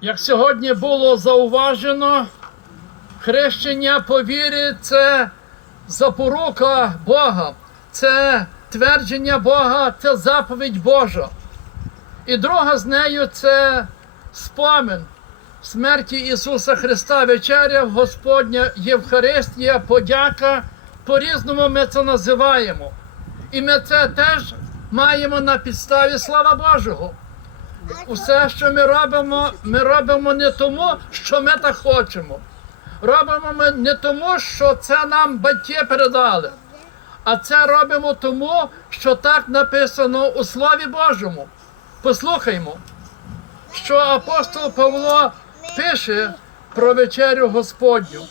Як сьогодні було зауважено, хрещення по вірі це запорука Бога, це твердження Бога, це заповідь Божа. І друга з нею це спомин смерті Ісуса Христа, вечеря Господня, Євхаристія, подяка. По-різному ми це називаємо. І ми це теж маємо на підставі слава Божого. Усе, що ми робимо, ми робимо не тому, що ми так хочемо. Робимо ми не тому, що це нам батьки передали, а це робимо тому, що так написано у Слові Божому. Послухаймо, що апостол Павло пише про вечерю Господню.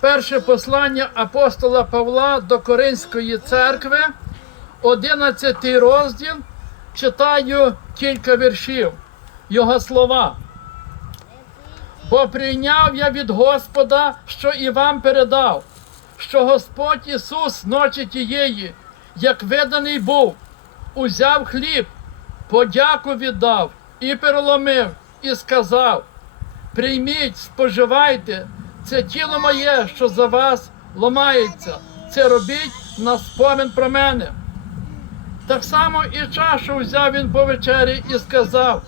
Перше послання апостола Павла до Коринської церкви, 11 розділ, читаю кілька віршів, його слова. Бо прийняв я від Господа, що і вам передав, що Господь Ісус ночі тієї, як виданий був, узяв хліб, подяку віддав і переломив, і сказав: Прийміть, споживайте, це тіло моє, що за вас ломається. Це робіть на спомин про мене. Так само і чашу взяв він по вечері і сказав: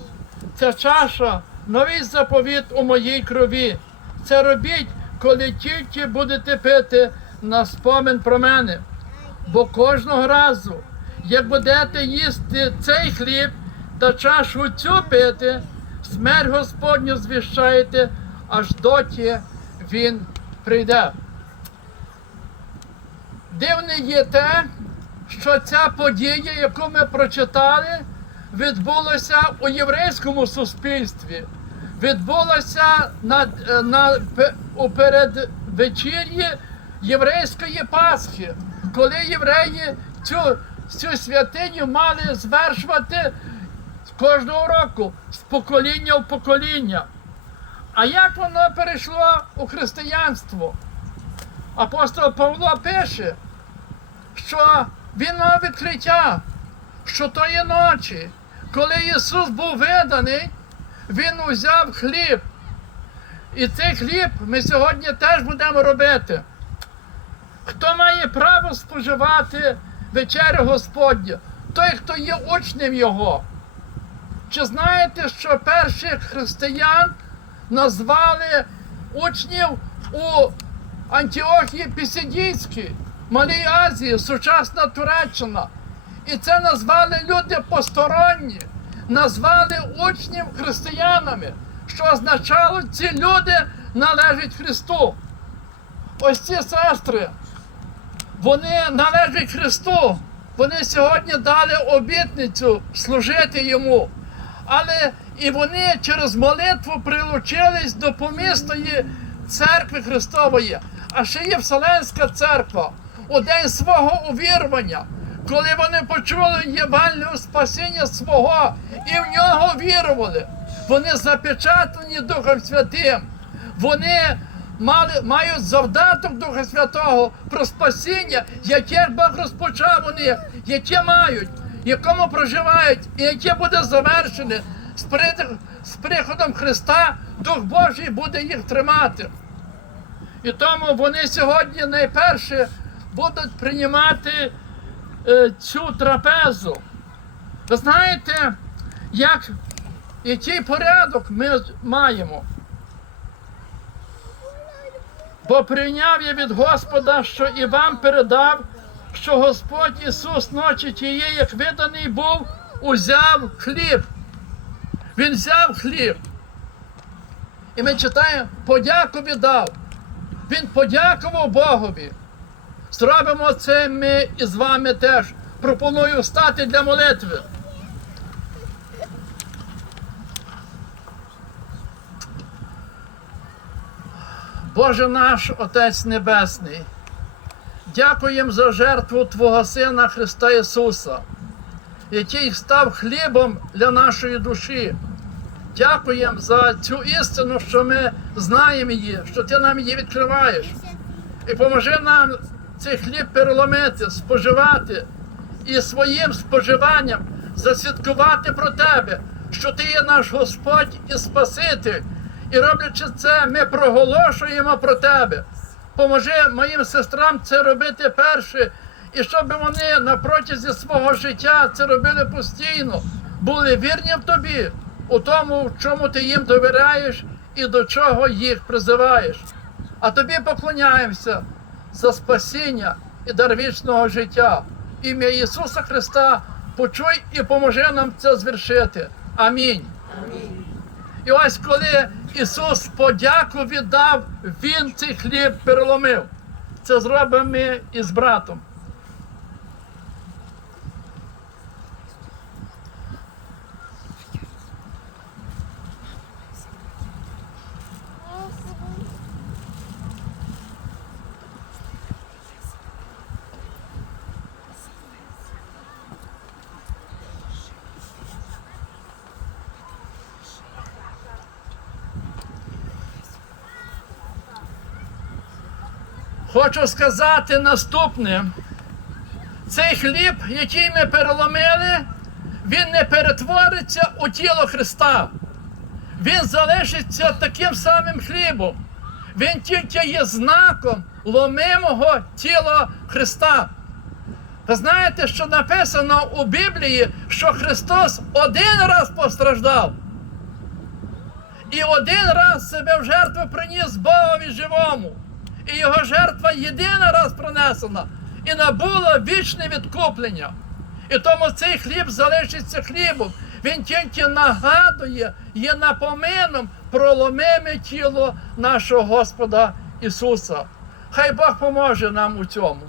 ця чаша новий заповіт у моїй крові. Це робіть, коли тільки будете пити на спомин про мене. Бо кожного разу, як будете їсти цей хліб та чашу цю пити, смерть Господню звіщаєте, аж доті він прийде. Дивне є те, що ця подія, яку ми прочитали, відбулася у єврейському суспільстві, відбулася на, на, у передвечір'ї єврейської Пасхи, коли євреї цю, цю святиню мали звершувати кожного року з покоління в покоління. А як воно перейшло у християнство? Апостол Павло пише, що він мав відкриття, що тої ночі, коли Ісус був виданий, Він узяв хліб. І цей хліб ми сьогодні теж будемо робити. Хто має право споживати вечерю Господню? Той, хто є учнем Його. Чи знаєте, що перших християн назвали учнів у Антіохії Пісідійській, Малій Азії, сучасна Туреччина. І це назвали люди посторонні, назвали учнів християнами, що означало, ці люди належать Христу. Ось ці сестри, вони належать Христу. Вони сьогодні дали обітницю служити йому. Але і вони через молитву прилучились до помісної церкви Христової. А ще є Вселенська церква у день свого увірвання, коли вони почули Євангелію спасіння свого і в нього вірували. Вони запечатані Духом Святим. Вони мали, мають завдаток Духа Святого про спасіння, яке Бог розпочав них, яке мають, якому проживають, і яке буде завершене з, прид- з приходом Христа, Дух Божий буде їх тримати. І тому вони сьогодні найперше будуть приймати е, цю трапезу. Ви знаєте, як, який порядок ми маємо? Бо прийняв я від Господа, що і вам передав, що Господь Ісус ночі тієї, як виданий був, узяв хліб. Він взяв хліб. І ми читаємо, подяку віддав. Він подякував Богові. Зробимо це ми і з вами теж. Пропоную встати для молитви. Боже наш Отець Небесний, дякуємо за жертву Твого Сина Христа Ісуса, який став хлібом для нашої душі. Дякуємо за цю істину, що ми знаємо її, що Ти нам її відкриваєш. І поможи нам цей хліб переломити, споживати і своїм споживанням засвідкувати про Тебе, що Ти є наш Господь і Спаситель. І роблячи це, ми проголошуємо про Тебе. Поможи моїм сестрам це робити перше, і щоб вони на протязі свого життя це робили постійно, були вірні в тобі, у тому, в чому ти їм довіряєш і до чого їх призиваєш. А тобі поклоняємося за спасіння і дар вічного життя. Ім'я Ісуса Христа почуй і поможи нам це звершити. Амінь. І ось коли Ісус подяку віддав, Він цей хліб переломив. Це зробимо ми із братом. Хочу сказати наступне. Цей хліб, який ми переломили, він не перетвориться у тіло Христа. Він залишиться таким самим хлібом. Він тільки є знаком ломимого тіла Христа. Ви знаєте, що написано у Біблії, що Христос один раз постраждав. І один раз себе в жертву приніс Богові живому. І його жертва єдина раз принесена і набула вічне відкуплення. І тому цей хліб залишиться хлібом. Він тільки нагадує, є напомином про ломиме тіло нашого Господа Ісуса. Хай Бог поможе нам у цьому.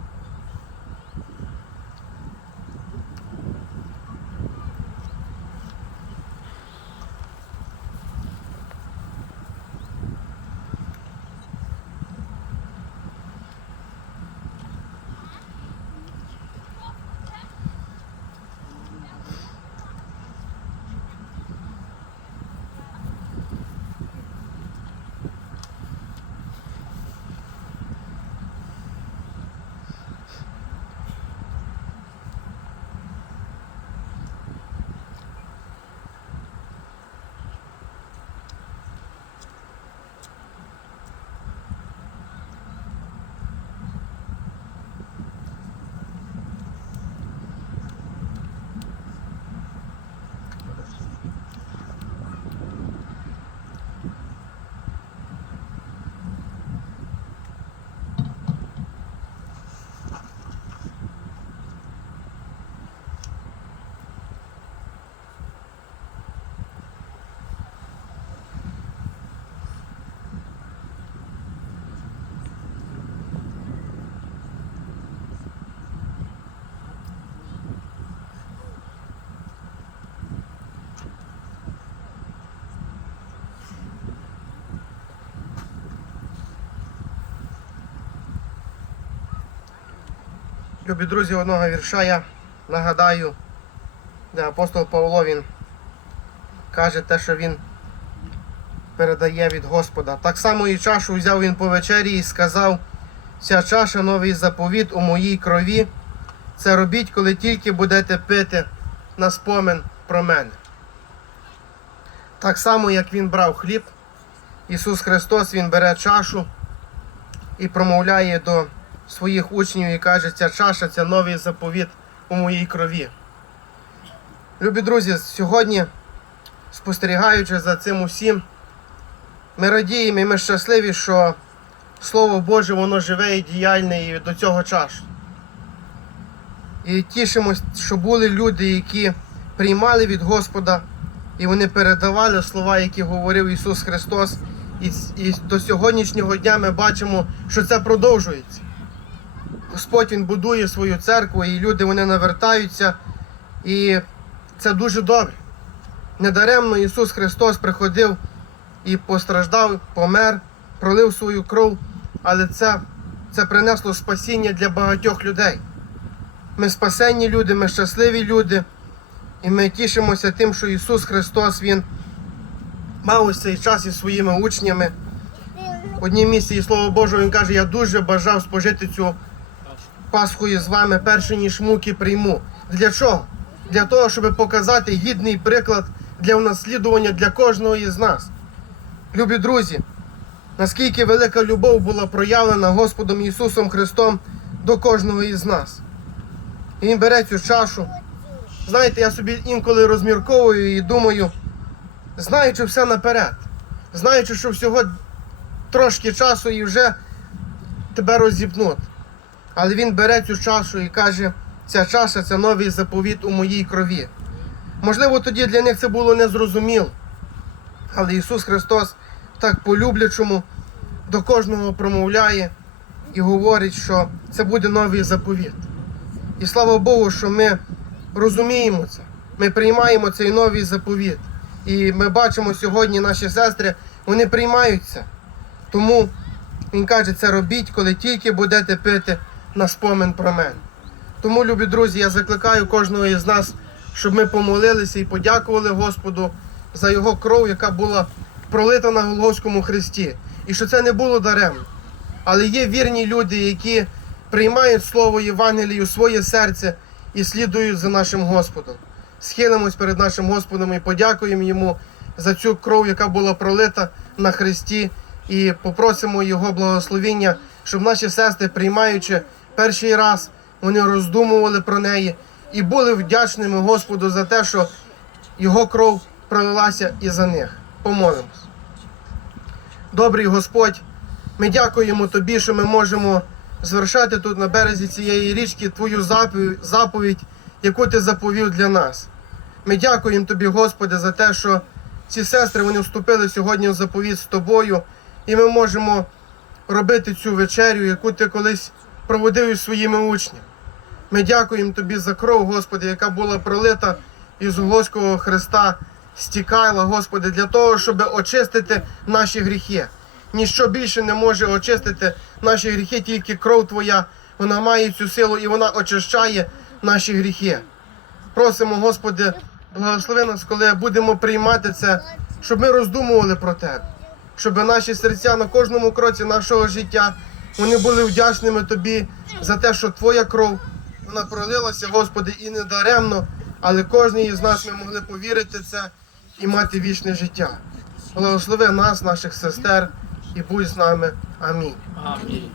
Любі друзі, одного вірша я нагадаю, де апостол Павло він каже те, що він передає від Господа. Так само і чашу взяв він по вечері і сказав, ця чаша новий заповіт у моїй крові. Це робіть, коли тільки будете пити на спомин про мене. Так само, як він брав хліб, Ісус Христос Він бере чашу і промовляє до своїх учнів і каже, ця чаша це новий заповіт у моїй крові. Любі друзі, сьогодні, спостерігаючи за цим усім, ми радіємо і ми щасливі, що Слово Боже, воно живе і діяльне і до цього часу. І тішимось, що були люди, які приймали від Господа, і вони передавали слова, які говорив Ісус Христос. І, і до сьогоднішнього дня ми бачимо, що це продовжується. Господь Він будує свою церкву, і люди вони навертаються. І це дуже добре. Недаремно Ісус Христос приходив і постраждав, помер, пролив свою кров, але це, це принесло спасіння для багатьох людей. Ми спасенні люди, ми щасливі люди, і ми тішимося тим, що Ісус Христос Він мав ось цей час із своїми учнями. В одній місці і Слово Боже, Він каже, я дуже бажав спожити цю Пасху із вами, перше ніж муки прийму. Для чого? Для того, щоб показати гідний приклад для унаслідування для кожного із нас. Любі друзі, наскільки велика любов була проявлена Господом Ісусом Христом до кожного із нас. І Він бере цю чашу. Знаєте, я собі інколи розмірковую і думаю, знаючи все наперед, знаючи, що всього трошки часу і вже тебе розіпнуть. Але він бере цю чашу і каже, ця чаша це новий заповіт у моїй крові. Можливо, тоді для них це було незрозуміло. Але Ісус Христос так по-люблячому до кожного промовляє і говорить, що це буде новий заповіт. І слава Богу, що ми розуміємо це. Ми приймаємо цей новий заповіт. І ми бачимо сьогодні наші сестри, вони приймають це. Тому він каже, це робіть, коли тільки будете пити на спомин про мене. Тому, любі друзі, я закликаю кожного із нас, щоб ми помолилися і подякували Господу за його кров, яка була пролита на Голгофському хресті. І що це не було даремно. Але є вірні люди, які приймають слово Євангелію своє серце і слідують за нашим Господом. Схилимось перед нашим Господом і подякуємо йому за цю кров, яка була пролита на хресті, і попросимо Його благословіння, щоб наші сестри, приймаючи перший раз, вони роздумували про неї і були вдячними Господу за те, що Його кров пролилася і за них. Помолимось. Добрий Господь, ми дякуємо Тобі, що ми можемо звершати тут на березі цієї річки Твою заповідь, заповідь, яку Ти заповів для нас. Ми дякуємо Тобі, Господи, за те, що ці сестри вони вступили сьогодні в заповіт з тобою, і ми можемо робити цю вечерю, яку ти колись проводив із своїми учнями. Ми дякуємо Тобі за кров, Господи, яка була пролита із Голгофського Христа, стікала, Господи, для того, щоб очистити наші гріхи. Ніщо більше не може очистити наші гріхи, тільки кров Твоя. Вона має цю силу і вона очищає наші гріхи. Просимо, Господи, благослови нас, коли будемо приймати це, щоб ми роздумували про Тебе, щоб наші серця на кожному кроці нашого життя вони були вдячними Тобі за те, що Твоя кров вона пролилася, Господи, і не даремно, але кожен із нас ми могли повірити в це і мати вічне життя. Благослови нас, наших сестер, і будь з нами. Амінь. Амінь.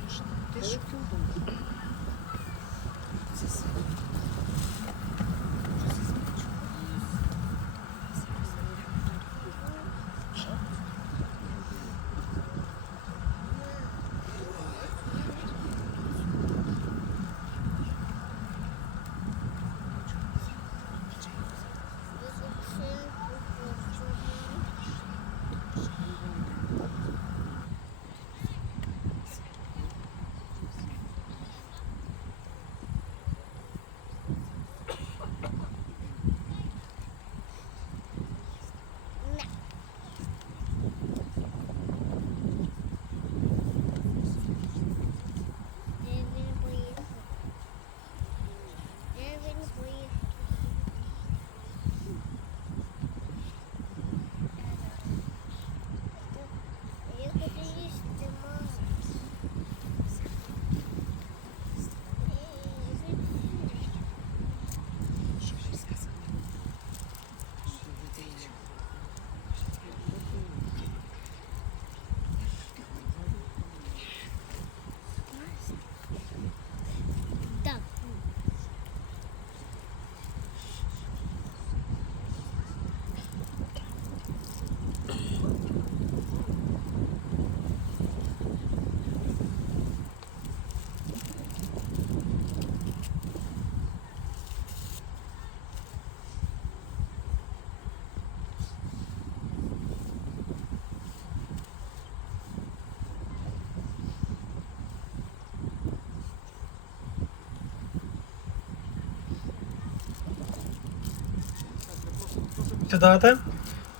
Сідати.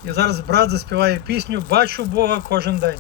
І зараз брат заспіває пісню Бачу Бога кожен день.